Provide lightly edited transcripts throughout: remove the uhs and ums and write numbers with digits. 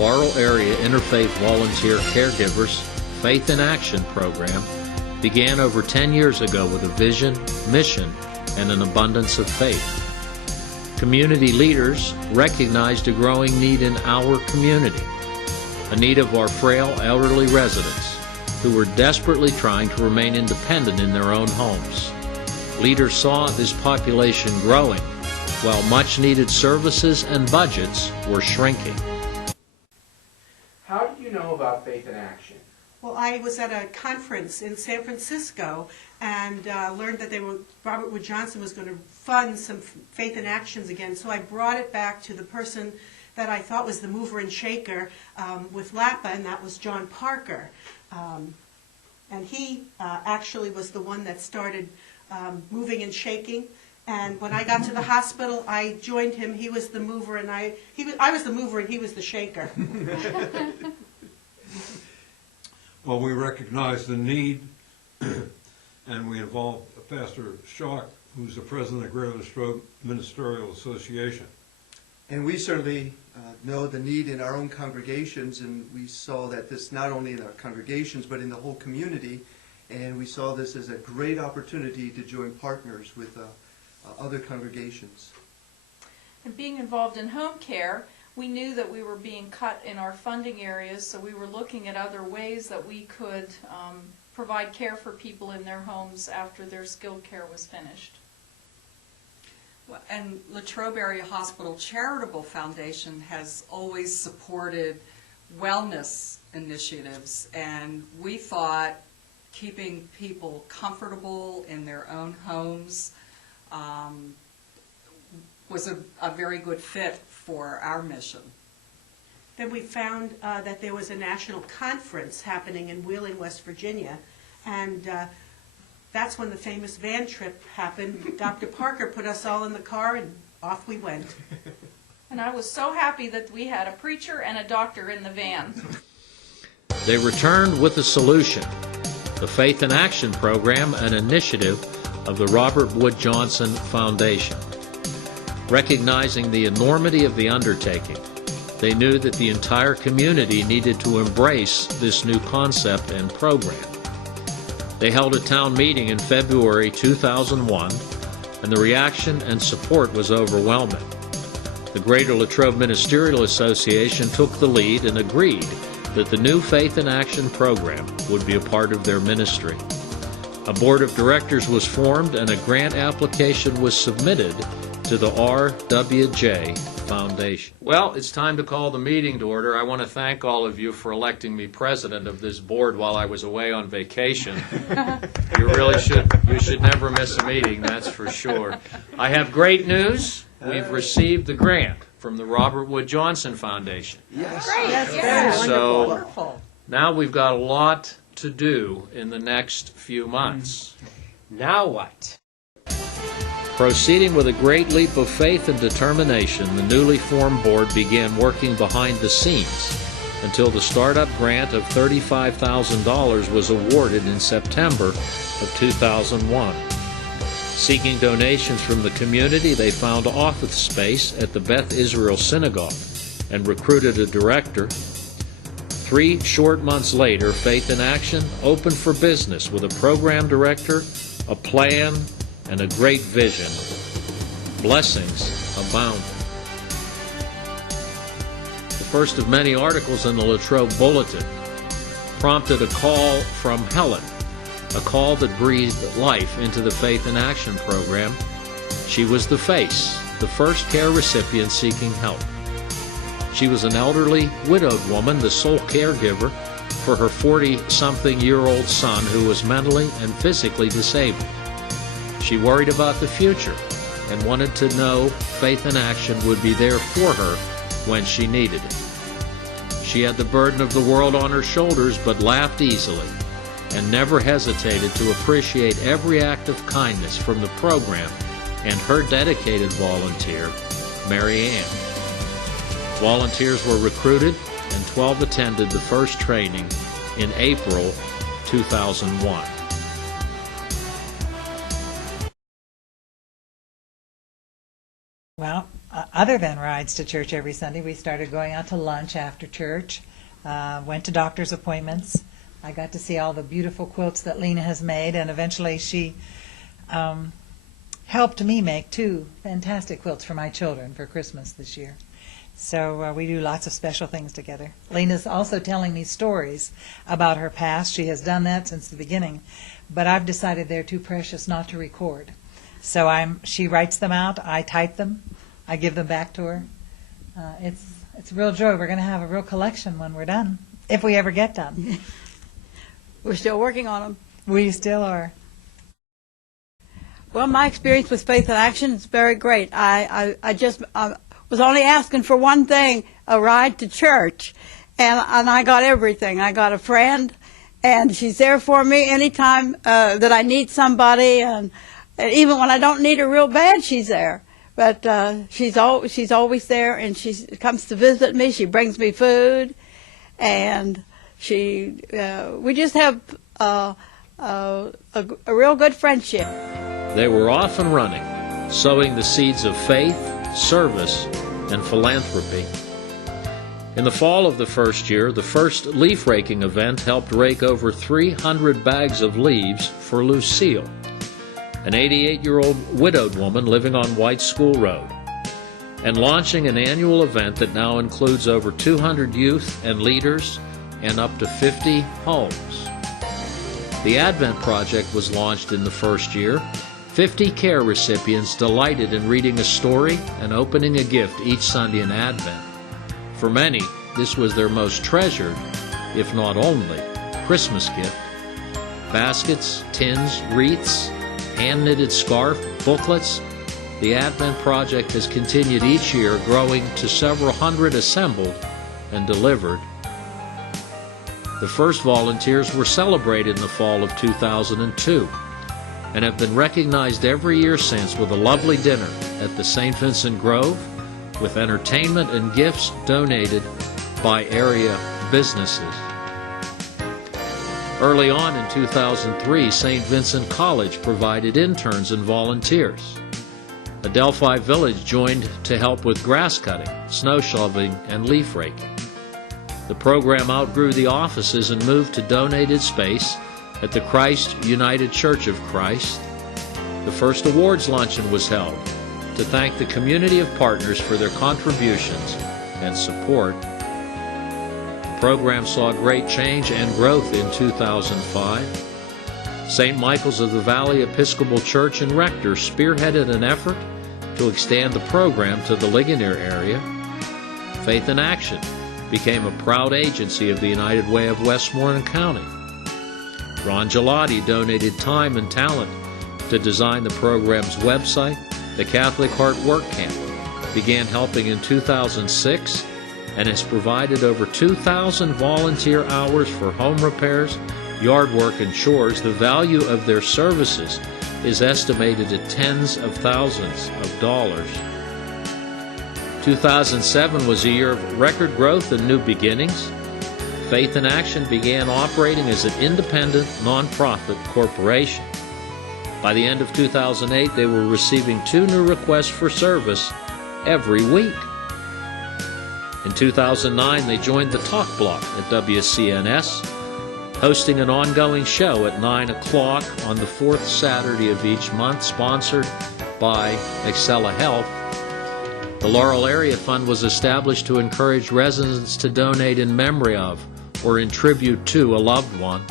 Laurel area Interfaith Volunteer Caregivers Faith in Action program began over 10 years ago with a vision, mission, and an abundance of faith. Community leaders recognized a growing need in our community, a need of our frail elderly residents who were desperately trying to remain independent in their own homes. Leaders saw this population growing while much-needed services and budgets were shrinking. How did you know about Faith in Action? Well, I was at a conference in San Francisco and learned that Robert Wood Johnson was going to fund some Faith in Actions again, so I brought it back to the person that I thought was the mover and shaker with LAPA, and that was John Parker. And he actually was the one that started moving and shaking. And when I got to the hospital, I joined him. He was the mover, and I was the mover, and he was the shaker. Well, we recognized the need, and we involved Pastor Schock, who's the president of Greater Latrobe Ministerial Association. And we certainly know the need in our own congregations, and we saw that this not only in our congregations but in the whole community, and we saw this as a great opportunity to join partners with other congregations. And being involved in home care, we knew that we were being cut in our funding areas, so we were looking at other ways that we could provide care for people in their homes after their skilled care was finished. And Latrobe Area Hospital Charitable Foundation has always supported wellness initiatives, and we thought keeping people comfortable in their own homes was a very good fit for our mission. Then we found that there was a national conference happening in Wheeling, West Virginia, and that's when the famous van trip happened. Dr. Parker put us all in the car, and off we went. And I was so happy that we had a preacher and a doctor in the van. They returned with a solution, the Faith in Action program, an initiative of the Robert Wood Johnson Foundation. Recognizing the enormity of the undertaking, they knew that the entire community needed to embrace this new concept and program. They held a town meeting in February 2001, and the reaction and support was overwhelming. The Greater Latrobe Ministerial Association took the lead and agreed that the new Faith in Action program would be a part of their ministry. A board of directors was formed and a grant application was submitted to the RWJ Foundation. Well, it's time to call the meeting to order. I want to thank all of you for electing me president of this board while I was away on vacation. You should never miss a meeting, that's for sure. I have great news. We've received the grant from the Robert Wood Johnson Foundation. Yes. Great, yes. So Wonderful. now we've got a lot to do in the next few months. Now what? Proceeding with a great leap of faith and determination, the newly formed board began working behind the scenes until the startup grant of $35,000 was awarded in September of 2001. Seeking donations from the community, they found office space at the Beth Israel Synagogue and recruited a director. 3 short months later, Faith in Action opened for business with a program director, a plan, and a great vision. Blessings abound. The first of many articles in the Latrobe Bulletin prompted a call from Helen, a call that breathed life into the Faith in Action program. She was the face, the first care recipient seeking help. She was an elderly, widowed woman, the sole caregiver for her 40-something-year-old son who was mentally and physically disabled. She worried about the future and wanted to know Faith in Action would be there for her when she needed it. She had the burden of the world on her shoulders, but laughed easily and never hesitated to appreciate every act of kindness from the program and her dedicated volunteer, Mary Ann. Volunteers were recruited and 12 attended the first training in April 2001. Well, other than rides to church every Sunday, we started going out to lunch after church, went to doctor's appointments. I got to see all the beautiful quilts that Lena has made, and eventually she helped me make 2 fantastic quilts for my children for Christmas this year. So we do lots of special things together. Lena's also telling me stories about her past. She has done that since the beginning, but I've decided they're too precious not to record. So she writes them out, I type them, I give them back to her. It's a real joy. We're going to have a real collection when we're done, if we ever get done. We're still working on them. We still are. Well, my experience with Faith in Action is very great. I was only asking for one thing, a ride to church, and I got everything. I got a friend, and she's there for me anytime that I need somebody, and even when I don't need her real bad, she's there. But she's always there, and she comes to visit me. She brings me food, and we just have a real good friendship. They were off and running, sowing the seeds of faith, service, and philanthropy. In the fall of the first year, the first leaf raking event helped rake over 300 bags of leaves for Lucille, an 88-year-old widowed woman living on White School Road, and launching an annual event that now includes over 200 youth and leaders and up to 50 homes. The Advent Project was launched in the first year. 50 care recipients delighted in reading a story and opening a gift each Sunday in Advent. For many, this was their most treasured, if not only, Christmas gift. Baskets, tins, wreaths, hand-knitted scarf, booklets. The Advent Project has continued each year, growing to several hundred assembled and delivered. The first volunteers were celebrated in the fall of 2002 and have been recognized every year since with a lovely dinner at the St. Vincent Grove with entertainment and gifts donated by area businesses. Early on in 2003, St. Vincent College provided interns and volunteers. Adelphoi Village joined to help with grass cutting, snow shoveling, and leaf raking. The program outgrew the offices and moved to donated space at the Christ United Church of Christ. The first awards luncheon was held to thank the community of partners for their contributions and support. The program saw great change and growth in 2005. St. Michael's of the Valley Episcopal Church and Rector spearheaded an effort to extend the program to the Ligonier area. Faith in Action became a proud agency of the United Way of Westmoreland County. Ron Gelati donated time and talent to design the program's website. The Catholic Heart Work Camp began helping in 2006 and has provided over 2,000 volunteer hours for home repairs, yard work, and chores. The value of their services is estimated at tens of thousands of dollars. 2007 was a year of record growth and new beginnings. Faith in Action began operating as an independent, nonprofit corporation. By the end of 2008, they were receiving 2 new requests for service every week. In 2009, they joined the Talk Block at WCNS, hosting an ongoing show at 9 o'clock on the 4th Saturday of each month, sponsored by Excella Health. The Laurel Area Fund was established to encourage residents to donate in memory of or in tribute to a loved one.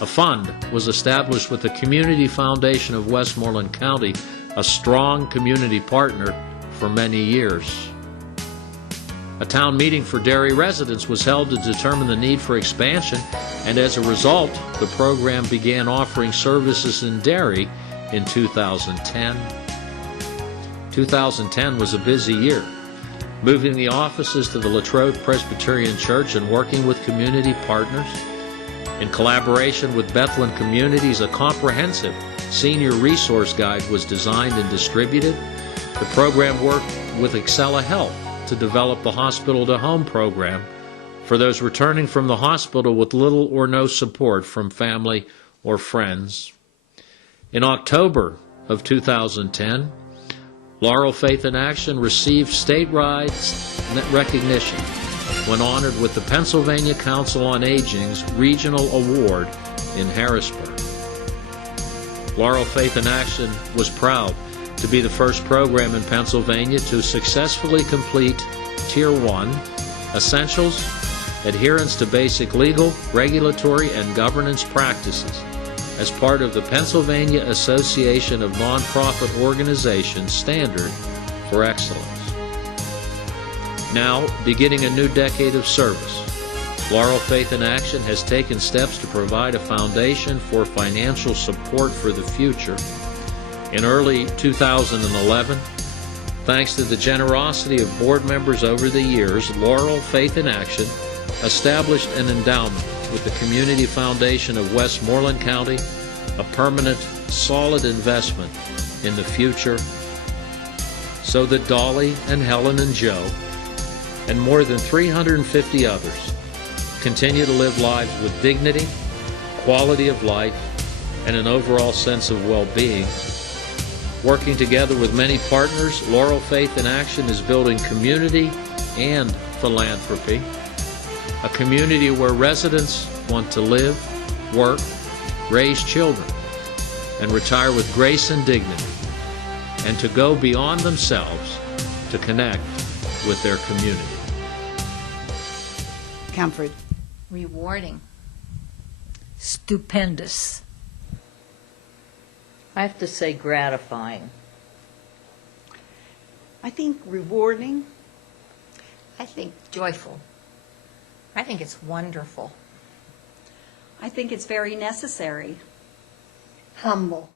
A fund was established with the Community Foundation of Westmoreland County, a strong community partner for many years. A town meeting for Derry residents was held to determine the need for expansion, and as a result, the program began offering services in Derry in 2010. 2010 was a busy year, moving the offices to the Latrobe Presbyterian Church and working with community partners. In collaboration with Bethlehem Communities, a comprehensive senior resource guide was designed and distributed. The program worked with Excella Health to develop the hospital-to-home program for those returning from the hospital with little or no support from family or friends. In October of 2010, Laurel Faith in Action received statewide recognition when honored with the Pennsylvania Council on Aging's Regional Award in Harrisburg. Laurel Faith in Action was proud to be the first program in Pennsylvania to successfully complete Tier 1 Essentials, Adherence to Basic Legal, Regulatory, and Governance Practices as part of the Pennsylvania Association of Nonprofit Organizations Standard for Excellence. Now, beginning a new decade of service, Laurel Faith in Action has taken steps to provide a foundation for financial support for the future. In early 2011, thanks to the generosity of board members over the years, Laurel Faith in Action established an endowment with the Community Foundation of Westmoreland County, a permanent, solid investment in the future, so that Dolly and Helen and Joe and more than 350 others continue to live lives with dignity, quality of life, and an overall sense of well-being. Working together with many partners, Laurel Faith in Action is building community and philanthropy, a community where residents want to live, work, raise children, and retire with grace and dignity, and to go beyond themselves to connect with their community. Comfort. Rewarding. Stupendous. I have to say gratifying. I think rewarding. I think joyful. I think it's wonderful. I think it's very necessary. Humble.